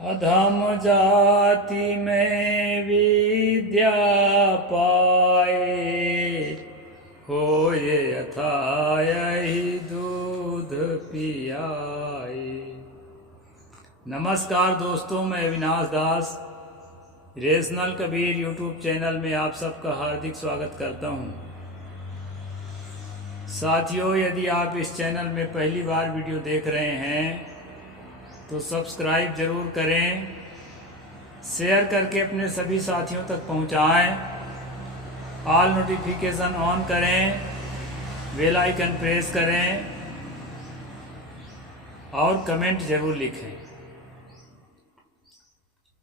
अधम जाति में विद्या पाए, होए अथाय ही दूध पियाए। नमस्कार दोस्तों, मैं अविनाश दास रेशनल कबीर यूट्यूब चैनल में आप सबका हार्दिक स्वागत करता हूं। साथियों, यदि आप इस चैनल में पहली बार वीडियो देख रहे हैं तो सब्सक्राइब ज़रूर करें, शेयर करके अपने सभी साथियों तक पहुंचाएं, ऑल नोटिफिकेशन ऑन करें, बेल आइकन प्रेस करें और कमेंट ज़रूर लिखें।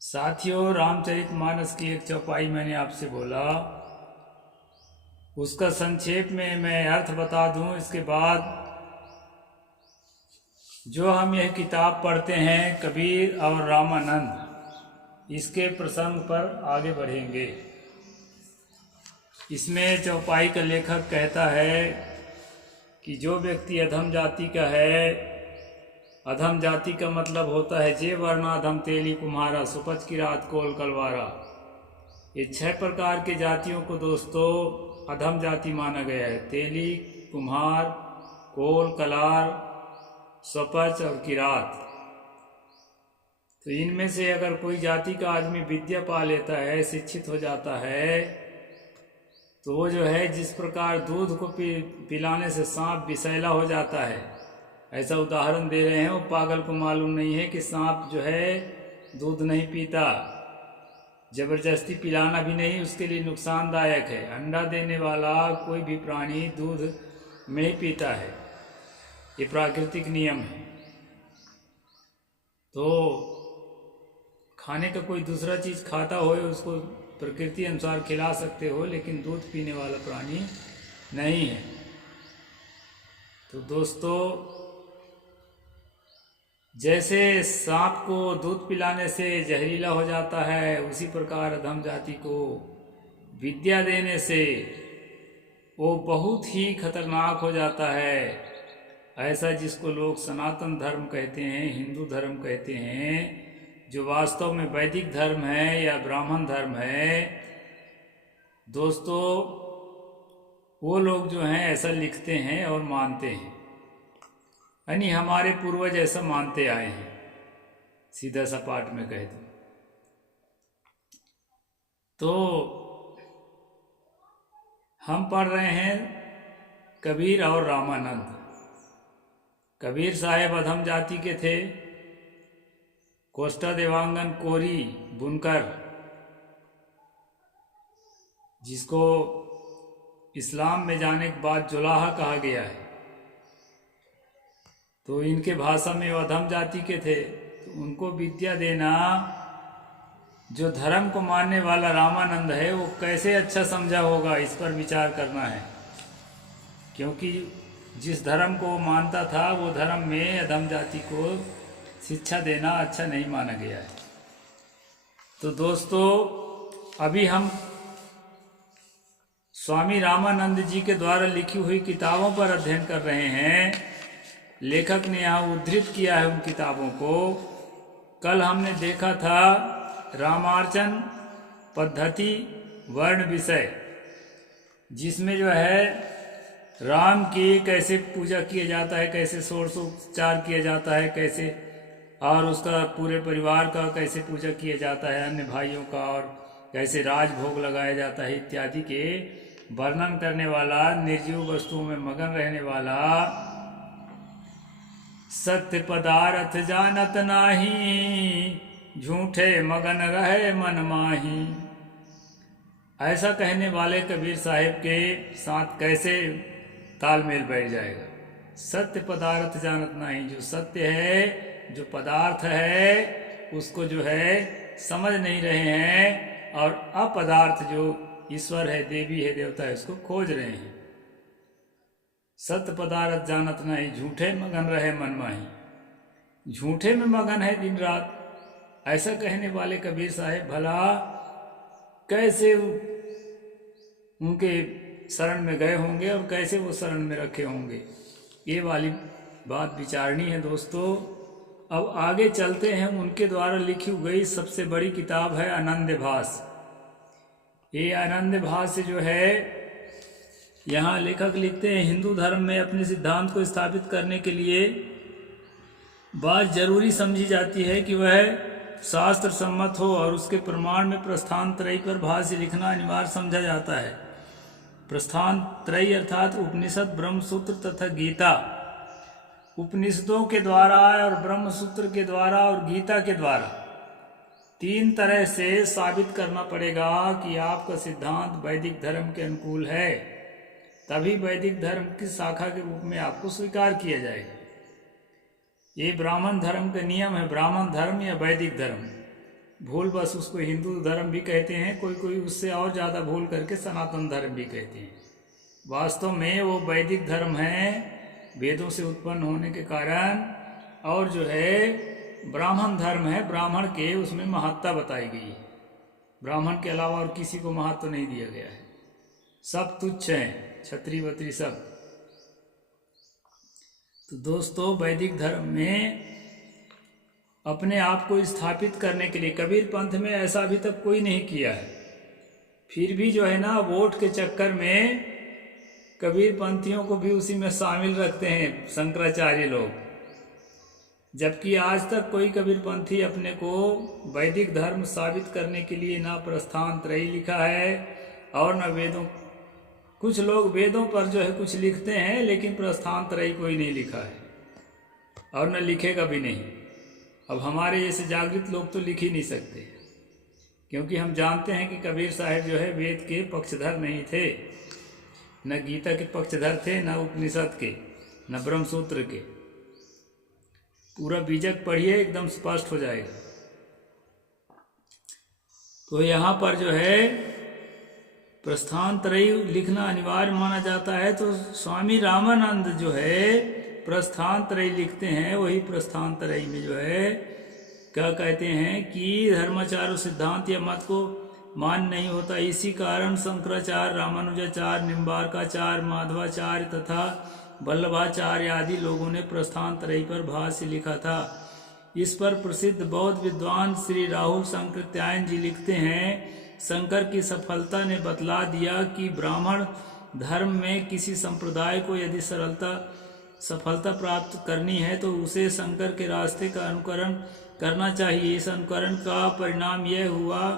साथियों, रामचरितमानस की एक चौपाई मैंने आपसे बोला, उसका संक्षेप में मैं अर्थ बता दूं। इसके बाद जो हम यह किताब पढ़ते हैं कबीर और रामानंद, इसके प्रसंग पर आगे बढ़ेंगे। इसमें चौपाई का लेखक कहता है कि जो व्यक्ति अधम जाति का है, अधम जाति का मतलब होता है जे वर्णाधम तेली कुम्हारा सुपच किरात कोल कलवारा। ये 6 प्रकार के जातियों को दोस्तों अधम जाति माना गया है। तेली, कुम्हार, कोल, कलार, स्वपच और किरात। तो इनमें से अगर कोई जाति का आदमी विद्या पा लेता है, शिक्षित हो जाता है, तो वो जो है जिस प्रकार दूध को पिलाने से सांप विषैला हो जाता है, ऐसा उदाहरण दे रहे हैं। वो पागल को मालूम नहीं है कि सांप जो है दूध नहीं पीता, जबरदस्ती पिलाना भी नहीं, उसके लिए नुकसानदायक है। अंडा देने वाला कोई भी प्राणी दूध नहीं पीता है, ये प्राकृतिक नियम है। तो खाने का कोई दूसरा चीज़ खाता हो, उसको प्रकृति अनुसार खिला सकते हो, लेकिन दूध पीने वाला प्राणी नहीं है। तो दोस्तों, जैसे सांप को दूध पिलाने से जहरीला हो जाता है, उसी प्रकार अधम जाति को विद्या देने से वो बहुत ही खतरनाक हो जाता है। ऐसा जिसको लोग सनातन धर्म कहते हैं, हिंदू धर्म कहते हैं, जो वास्तव में वैदिक धर्म है या ब्राह्मण धर्म है, दोस्तों वो लोग जो हैं ऐसा लिखते हैं और मानते हैं। यानी हमारे पूर्वज ऐसा मानते आए हैं, सीधा सपाट में कह दूं तो। हम पढ़ रहे हैं कबीर और रामानंद। कबीर साहेब अधम जाति के थे। कोष्टा देवांगन कोरी बुनकर, जिसको इस्लाम में जाने के बाद जुलाहा कहा गया है, तो इनके भाषा में वो अधम जाति के थे। तो उनको विद्या देना, जो धर्म को मानने वाला रामानंद है, वो कैसे अच्छा समझा होगा, इस पर विचार करना है। क्योंकि जिस धर्म को वो मानता था, वो धर्म में अधम जाति को शिक्षा देना अच्छा नहीं माना गया है। तो दोस्तों, अभी हम स्वामी रामानंद जी के द्वारा लिखी हुई किताबों पर अध्ययन कर रहे हैं। लेखक ने यहाँ उद्धृत किया है उन किताबों को। कल हमने देखा था रामार्चन पद्धति वर्ण विषय, जिसमें जो है राम की कैसे पूजा किया जाता है, कैसे षोडशोपचार किया जाता है, कैसे और उसका पूरे परिवार का कैसे पूजा किया जाता है, अन्य भाइयों का, और कैसे राजभोग लगाया जाता है इत्यादि के वर्णन करने वाला, निर्जीव वस्तुओं में मगन रहने वाला, सत्य पदार्थ जानत नाही, झूठे मगन रहे मन माही, ऐसा कहने वाले कबीर साहिब के साथ कैसे तालमेल बैठ जाएगा। सत्य पदार्थ जानत नहीं, जो सत्य है, जो पदार्थ है, उसको जो है समझ नहीं रहे हैं, और अपदार्थ जो ईश्वर है, देवी है, देवता है, उसको खोज रहे हैं। सत्य पदार्थ जानत नहीं, झूठे मगन रहे मन माही, झूठे में मगन है दिन रात। ऐसा कहने वाले कबीर साहिब भला कैसे उनके शरण में गए होंगे और कैसे वो शरण में रखे होंगे, ये वाली बात विचारनी है दोस्तों। अब आगे चलते हैं, उनके द्वारा लिखी गई सबसे बड़ी किताब है आनंद भाष्य। ये आनंद भाष्य जो है, यहाँ लेखक लिखते हैं, हिंदू धर्म में अपने सिद्धांत को स्थापित करने के लिए बात जरूरी समझी जाती है कि वह शास्त्र सम्मत हो और उसके प्रमाण में प्रस्थान त्रयी पर भाष्य लिखना अनिवार्य समझा जाता है। प्रस्थान त्रयी अर्थात उपनिषद, ब्रह्मसूत्र तथा गीता। उपनिषदों के द्वारा और ब्रह्मसूत्र के द्वारा और गीता के द्वारा 3 तरह से साबित करना पड़ेगा कि आपका सिद्धांत वैदिक धर्म के अनुकूल है, तभी वैदिक धर्म की शाखा के रूप में आपको स्वीकार किया जाएगा। ये ब्राह्मण धर्म का नियम है, ब्राह्मण धर्म या वैदिक धर्म। भूल बस उसको हिंदू धर्म भी कहते हैं, कोई कोई उससे और ज़्यादा भूल करके सनातन धर्म भी कहते हैं। वास्तव में वो वैदिक धर्म है, वेदों से उत्पन्न होने के कारण, और जो है ब्राह्मण धर्म है, ब्राह्मण के उसमें महत्ता बताई गई है। ब्राह्मण के अलावा और किसी को महत्व नहीं दिया गया है, सब तुच्छ हैं, छत्री वत्री सब। तो दोस्तों, वैदिक धर्म में अपने आप को स्थापित करने के लिए कबीर पंथ में ऐसा अभी तक कोई नहीं किया है। फिर भी जो है ना, वोट के चक्कर में कबीर पंथियों को भी उसी में शामिल रखते हैं शंकराचार्य लोग, जबकि आज तक कोई कबीर पंथी अपने को वैदिक धर्म साबित करने के लिए ना प्रस्थान त्रयी लिखा है और न वेदों। कुछ लोग वेदों पर जो है कुछ लिखते हैं, लेकिन प्रस्थान त्रयी कोई नहीं लिखा है और न लिखेगा भी नहीं। अब हमारे जैसे जागृत लोग तो लिख ही नहीं सकते, क्योंकि हम जानते हैं कि कबीर साहब जो है वेद के पक्षधर नहीं थे, न गीता के पक्षधर थे, न उपनिषद के, न ब्रह्मसूत्र के। पूरा बीजक पढ़िए, एकदम स्पष्ट हो जाएगा। तो यहाँ पर जो है प्रस्थान त्रयी लिखना अनिवार्य माना जाता है। तो स्वामी रामानंद जो है प्रस्थान त्रयी लिखते हैं। वही प्रस्थान त्रयी में जो है क्या कहते हैं कि धर्माचार्य सिद्धांत या मत को मान नहीं होता। इसी कारण शंकराचार्य, रामानुजाचार्य, निम्बार्काचार्य, माधवाचार्य तथा वल्लभाचार्य आदि लोगों ने प्रस्थान त्रयी पर भाष्य लिखा था। इस पर प्रसिद्ध बौद्ध विद्वान श्री राहुल संकृत्यायन जी लिखते हैं, शंकर की सफलता ने बतला दिया कि ब्राह्मण धर्म में किसी संप्रदाय को यदि सफलता प्राप्त करनी है तो उसे शंकर के रास्ते का अनुकरण करना चाहिए। इस अनुकरण का परिणाम यह हुआ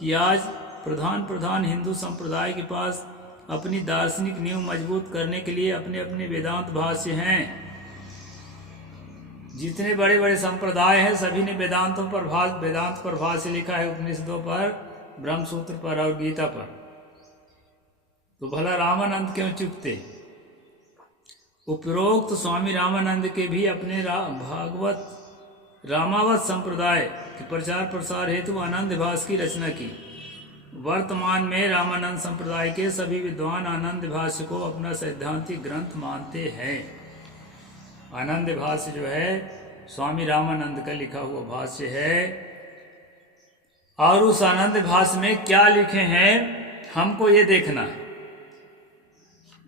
कि आज प्रधान हिंदू संप्रदाय के पास अपनी दार्शनिक नींव मजबूत करने के लिए अपने अपने वेदांत भाष्य हैं। जितने बड़े बड़े संप्रदाय हैं सभी ने वेदांत पर भाष्य लिखा है, उपनिषदों पर, ब्रह्मसूत्र पर और गीता पर। तो भला रामानंद क्यों चुकते? उपरोक्त स्वामी रामानंद के भी अपने रामावत संप्रदाय के प्रचार प्रसार हेतु आनंद भाष्य की रचना की। वर्तमान में रामानंद संप्रदाय के सभी विद्वान आनंद भाष्य को अपना सैद्धांतिक ग्रंथ मानते हैं। आनंद भाष्य जो है स्वामी रामानंद का लिखा हुआ भाष्य है। और उस आनंद भाष्य में क्या लिखे हैं हमको ये देखना है।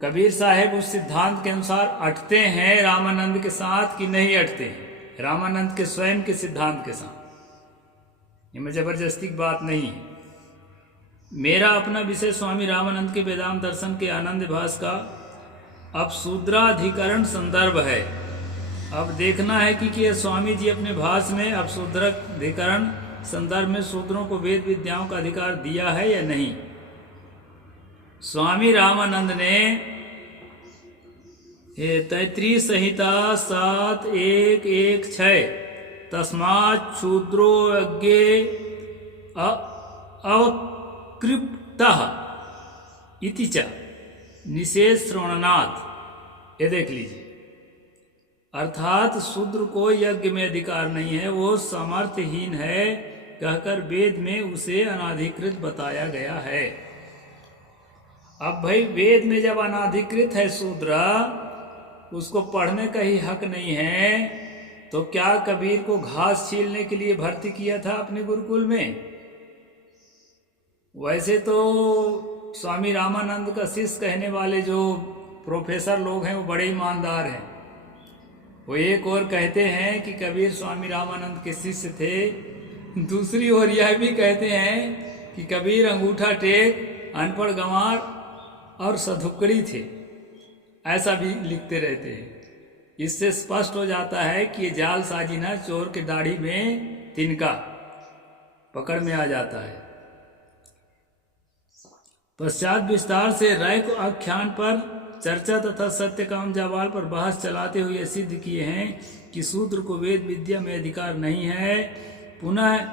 कबीर साहब उस सिद्धांत के अनुसार अटते हैं रामानंद के साथ कि नहीं अटते हैं, रामानंद के स्वयं के सिद्धांत के साथ। ये में जबरदस्ती की बात नहीं है। मेरा अपना विषय स्वामी रामानंद के वेदांत दर्शन के आनंद भाष्य का अपशूद्राधिकरण संदर्भ है। अब देखना है कि स्वामी जी अपने भाष्य में अपशूद्राधिकरण संदर्भ में शूद्रों को वेद विद्याओं का अधिकार दिया है या नहीं। स्वामी रामानंद ने तैत्रीय संहिता 7.1.1.6 तस्मात् शूद्रो यज्ञे अवकृप्तः इति च निषेध श्रवणनाथ, ये देख लीजिए। अर्थात शूद्र को यज्ञ में अधिकार नहीं है, वो सामर्थ्यहीन है कहकर वेद में उसे अनाधिकृत बताया गया है। अब भाई वेद में जब अनाधिकृत है शूद्र, उसको पढ़ने का ही हक नहीं है, तो क्या कबीर को घास छीलने के लिए भर्ती किया था अपने गुरुकुल में? वैसे तो स्वामी रामानंद का शिष्य कहने वाले जो प्रोफेसर लोग हैं वो बड़े ईमानदार हैं। वो एक और कहते हैं कि कबीर स्वामी रामानंद के शिष्य थे, दूसरी ओर यह भी कहते हैं कि कबीर अंगूठा टेक, अनपढ़ गंवार और सधुकड़ी थे, ऐसा भी लिखते रहते हैं। इससे स्पष्ट हो जाता है कि ये जालसाजी न, चोर के दाढ़ी में तिनका पकड़ में आ जाता है। पश्चात विस्तार से रैक आख्यान पर चर्चा तथा सत्यकाम जावाल पर बहस चलाते हुए सिद्ध किए हैं कि शूद्र को वेद विद्या में अधिकार नहीं है। पुनः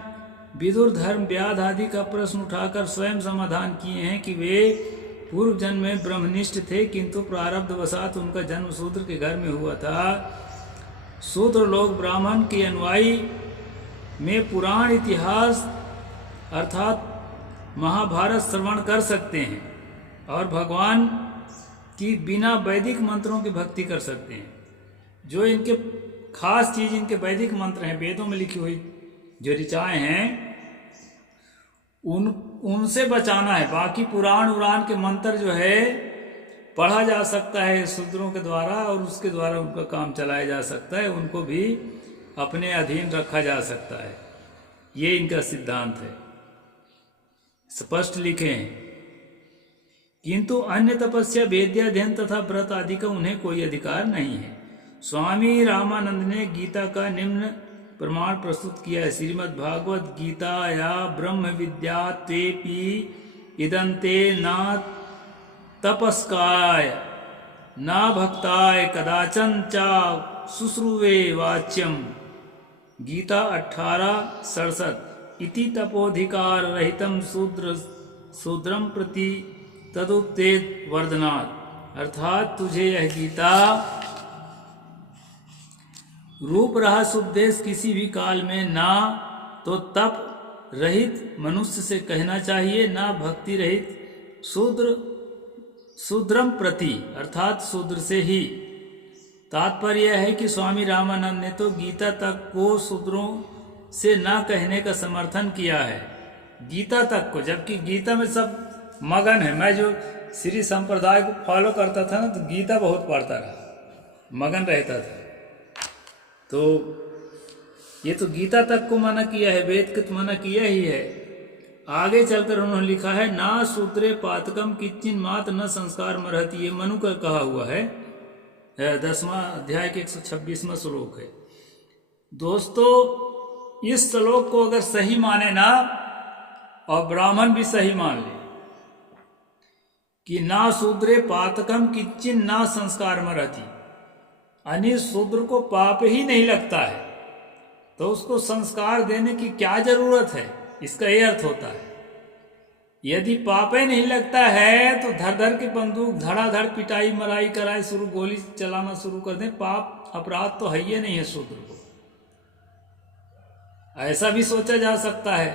विदुर धर्म व्याध आदि का प्रश्न उठाकर स्वयं समाधान किए हैं कि वे पूर्व जन्म में ब्रह्मनिष्ठ थे, किंतु प्रारब्धवशात उनका जन्म शूद्र के घर में हुआ था। शूद्र लोग ब्राह्मण के अनुयायी में पुराण इतिहास अर्थात महाभारत श्रवण कर सकते हैं और भगवान की बिना वैदिक मंत्रों की भक्ति कर सकते हैं। जो इनके खास चीज इनके वैदिक मंत्र हैं, वेदों में लिखी हुई जो ऋचाएं हैं, उनसे बचाना है। बाकी पुराण उरान के मंत्र जो है पढ़ा जा सकता है शूद्रों के द्वारा और उसके द्वारा उनका काम चलाया जा सकता है, उनको भी अपने अधीन रखा जा सकता है। ये इनका सिद्धांत है, स्पष्ट लिखे हैं। किंतु अन्य तपस्या, वेद्याध्ययन तथा व्रत आदि का उन्हें कोई अधिकार नहीं है। स्वामी रामानंद ने गीता का निम्न प्रमाण प्रस्तुत किया है। श्रीमद् भागवत गीता या ब्रह्म विद्या तेपि इदंते न तपस्काय न भक्ताय कदाचन चा शुश्रुवे वाच्यम। गीता 18:67 इति तपोधिकार रहितम शूद्रम प्रति तदुत्तेज वर्धनात्। अर्थात तुझे यह गीता रूप रहस्य उपदेश किसी भी काल में ना तो तप रहित मनुष्य से कहना चाहिए, ना भक्ति रहित शूद्रम प्रति अर्थात शूद्र से ही। तात्पर्य यह है कि स्वामी रामानंद ने तो गीता तक को शूद्रों से ना कहने का समर्थन किया है, गीता तक को, जबकि गीता में सब मगन है। मैं जो श्री संप्रदाय को फॉलो करता था ना, तो गीता बहुत पढ़ता रहा, मगन रहता था। तो ये तो गीता तक को मना किया है, वेद को मना किया ही है। आगे चलकर उन्होंने लिखा है ना सूत्रे पातकम किच्चिन मात न संस्कार मरहति। ये मनु का कहा हुआ है, 10वां अध्याय के 126वां श्लोक है। दोस्तों, इस श्लोक को अगर सही माने ना, और ब्राह्मण भी सही मान ले कि ना शूद्रे पातकम किच्चिन ना संस्कार मरहति, यानी शूद्र को पाप ही नहीं लगता है तो उसको संस्कार देने की क्या जरूरत है, इसका यह अर्थ होता है। यदि पाप ही नहीं लगता है तो धर धर की बंदूक धड़ाधड़ पिटाई मराई कराए शुरू, गोली चलाना शुरू कर दें, पाप अपराध तो है ही नहीं है शूद्र को। ऐसा भी सोचा जा सकता है।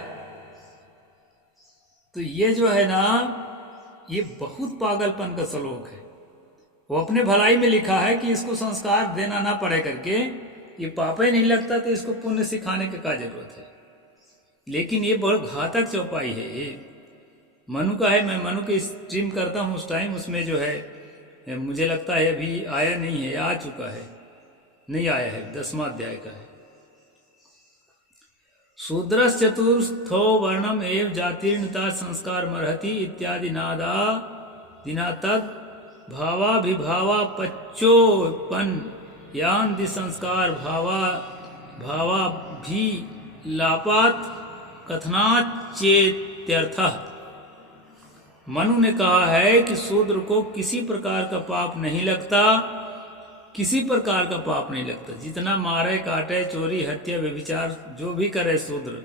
तो ये जो है ना, ये बहुत पागलपन का श्लोक है। वो अपने भलाई में लिखा है कि इसको संस्कार देना ना पड़े करके, ये पाप ही नहीं लगता तो इसको पुण्य सिखाने की क्या जरूरत है। लेकिन ये बहुत घातक चौपाई है। ये मनु का है, मैं मनु की स्ट्रीम करता हूँ उस टाइम, उसमें जो है मुझे लगता है अभी आया नहीं है, आ चुका है, नहीं आया है, 10वां अध्याय का है। शूद्रस चतुर्थो वर्णम एव जातीर्णता संस्कार मरहति इत्यादि नादा दिना तद भावाभिभावा पच्चोपन यान दि संस्कार भावा भी लापात कथनात् चेत्यर्थः। मनु ने कहा है कि शूद्र को किसी प्रकार का पाप नहीं लगता, किसी प्रकार का पाप नहीं लगता। जितना मारे काटे, चोरी हत्या व्यभिचार जो भी करे शूद्र,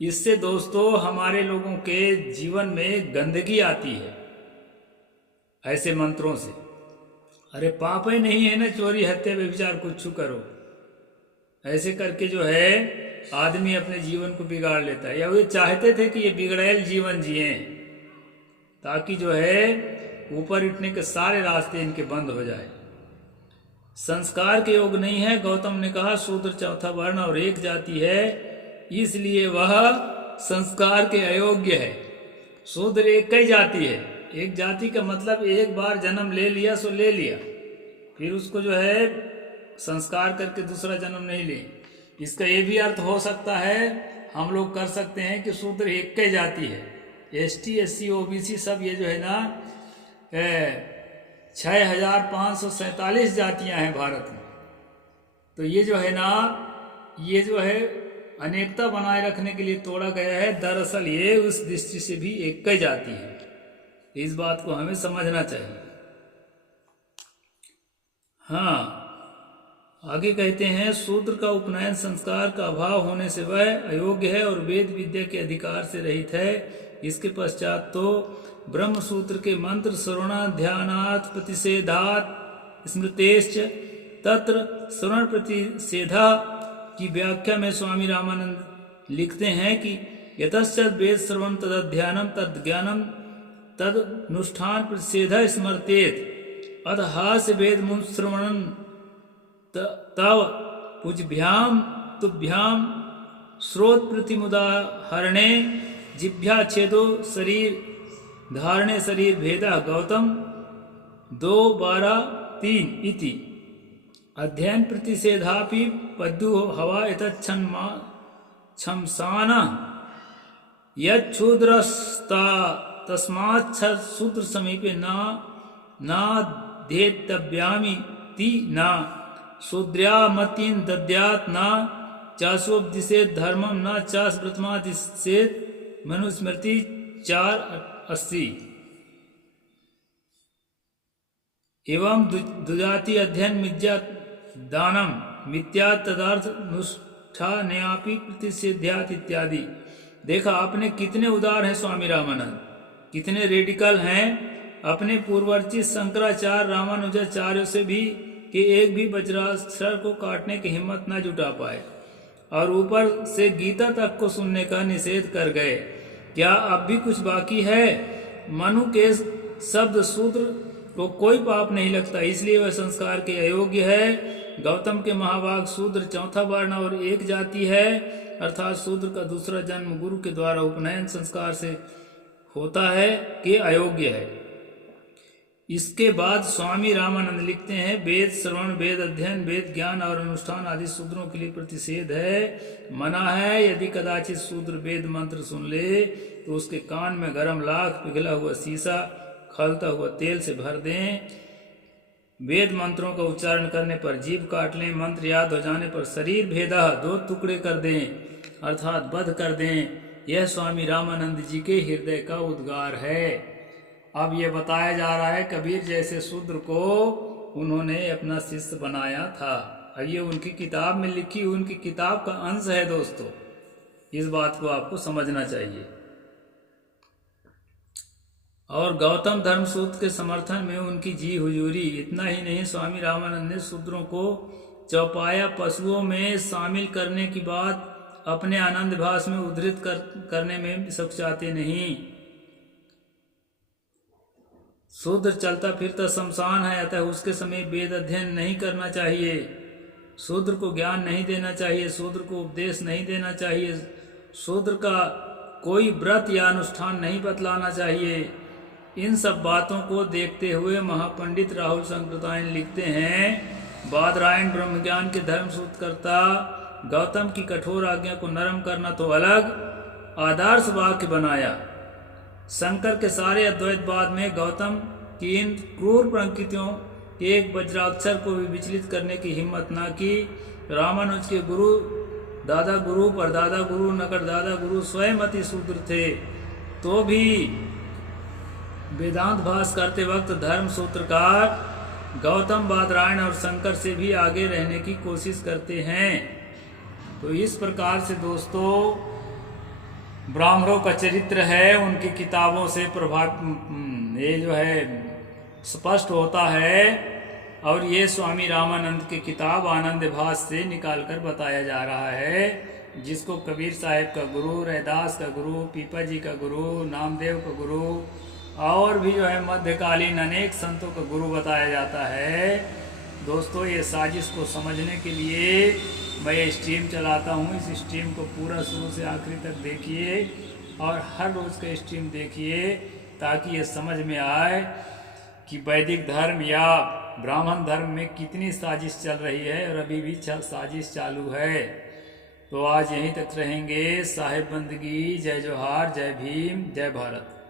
इससे दोस्तों हमारे लोगों के जीवन में गंदगी आती है ऐसे मंत्रों से। अरे पाप ही नहीं है ना, चोरी हत्या व्यभिचार कुछ करो, ऐसे करके जो है आदमी अपने जीवन को बिगाड़ लेता है। या वे चाहते थे कि ये बिगड़ैल जीवन जिए ताकि जो है ऊपर उठने के सारे रास्ते इनके बंद हो जाए। संस्कार के योग नहीं है। गौतम ने कहा शूद्र चौथा वर्ण और एक जाति है, इसलिए वह संस्कार के अयोग्य है। शूद्र एक ही जाति है। एक जाति का मतलब एक बार जन्म ले लिया सो ले लिया, फिर उसको जो है संस्कार करके दूसरा जन्म नहीं ले। इसका ये भी अर्थ हो सकता है, हम लोग कर सकते हैं कि शूद्र एक ही जाति है। ST SC OBC सब ये जो है ना 6547 जातियां हैं भारत में। तो ये जो है ना, ये जो है अनेकता बनाए रखने के लिए तोड़ा गया है। दरअसल ये उस दृष्टि से भी एक ही जाति है। इस बात को हमें समझना चाहिए। हाँ, आगे कहते हैं, शूद्र का उपनयन संस्कार का अभाव होने से वह अयोग्य है और वेद विद्या के अधिकार से रहित है। इसके पश्चात तो ब्रह्म सूत्र के मंत्र श्रवणाध्यानात् प्रतिषेधात् स्मृतेश्च तत्र श्रवण प्रतिषेधा की व्याख्या में स्वामी रामानंद लिखते हैं कि यतश्चत वेद श्रवण तदध्यानम तद ज्ञानम तद अनुष्ठान प्रतिषेध स्मर्तेत अधहास्य वेद श्रवणं तव पूज्भ्याम तुभ्याम श्रोत प्रतिमुदाहरणे जिभ्या छेदो शरीर धारणे शरीर भेदा गौतम 2:12-3 इति अध्ययन प्रतिषेधापि पद्यु हवा छमसान यच्छूद्रस्ता तस्मात् शूद्र समीपे नाध्येतव्यामि ति न शूद्र्यामतिं दद्यात् न चास्वोपदिशेत् धर्मं न चास व्रतमादिशेत् मनुस्मृति 4:80। एवं दुजाति अध्ययन मिथ्या दानम मिथ्या तदार्थ अनुष्ठानयापि प्रतिषेध्यात् इत्यादि। देखा आपने कितने उदार हैं स्वामी रामानंद, कितने रेडिकल हैं। अपने पूर्ववर्ती शंकराचार्य रामानुजाचार्यों से भी कि एक भी वज्राक्षर को काटने की हिम्मत न जुटा पाए और ऊपर से गीता तक को सुनने का निषेध कर गए। क्या अब भी कुछ बाकी है? मनु के शब्द शूद्र को कोई पाप नहीं लगता, इसलिए वह संस्कार के अयोग्य है। गौतम के महाभाग शूद्र चौथा वर्ण और एक जाति है, अर्थात शूद्र का दूसरा जन्म गुरु के द्वारा उपनयन संस्कार से होता है कि अयोग्य है। इसके बाद स्वामी रामानंद लिखते हैं, वेद श्रवण, वेद अध्ययन, वेद ज्ञान और अनुष्ठान आदि शूद्रों के लिए प्रतिषेध है, मना है। यदि कदाचित शूद्र वेद मंत्र सुन ले तो उसके कान में गरम लाख, पिघला हुआ शीशा, खलता हुआ तेल से भर दें। वेद मंत्रों का उच्चारण करने पर जीभ काट लें। मंत्र याद हो जाने पर शरीर भेदा 2 टुकड़े कर दें, अर्थात वध कर दें। यह स्वामी रामानंद जी के हृदय का उद्गार है। अब यह बताया जा रहा है, कबीर जैसे शूद्र को उन्होंने अपना शिष्य बनाया था। अब ये उनकी किताब में लिखी, उनकी किताब का अंश है दोस्तों। इस बात को आपको समझना चाहिए। और गौतम धर्म सूत्र के समर्थन में उनकी जी हुजूरी। इतना ही नहीं, स्वामी रामानंद ने शूद्रों को चौपाया पशुओं में शामिल करने की बात अपने आनंद भाष में उद्धृत करने में सकुचाते नहीं। शूद्र चलता फिरता शमशान है, अतः उसके समय वेद अध्ययन नहीं करना चाहिए। शूद्र को ज्ञान नहीं देना चाहिए, शूद्र को उपदेश नहीं देना चाहिए, शूद्र का कोई व्रत या अनुष्ठान नहीं बतलाना चाहिए। इन सब बातों को देखते हुए महापंडित राहुल संकृतायन लिखते हैं, बादरायण ब्रह्मज्ञान के धर्म सूत्रकर्ता गौतम की कठोर आज्ञा को नरम करना तो अलग, आदर्श वाक्य बनाया। शंकर के सारे अद्वैतवाद में गौतम की इन क्रूर प्रकृतियों के एक वज्राक्षर को भी विचलित करने की हिम्मत न की। रामानुज के गुरु दादा गुरु परदादा गुरु नकर दादा गुरु स्वयं अति शूद्र थे, तो भी वेदांत भाष करते वक्त धर्म सूत्रकार गौतम बादरायण और शंकर से भी आगे रहने की कोशिश करते हैं। तो इस प्रकार से दोस्तों ब्राह्मणों का चरित्र है, उनकी किताबों से प्रभाव ये जो है स्पष्ट होता है। और ये स्वामी रामानंद की किताब आनंद भाष से निकालकर बताया जा रहा है, जिसको कबीर साहिब का गुरु, रैदास का गुरु, पीपा जी का गुरु, नामदेव का गुरु और भी जो है मध्यकालीन अनेक संतों का गुरु बताया जाता है। दोस्तों ये साजिश को समझने के लिए मैं ये स्ट्रीम चलाता हूँ। इस स्ट्रीम को पूरा शुरू से आखिरी तक देखिए और हर रोज़ का स्ट्रीम देखिए, ताकि ये समझ में आए कि वैदिक धर्म या ब्राह्मण धर्म में कितनी साजिश चल रही है और अभी भी साजिश चालू है। तो आज यहीं तक रहेंगे। साहेब बंदगी, जय जोहार, जय भीम, जय भारत।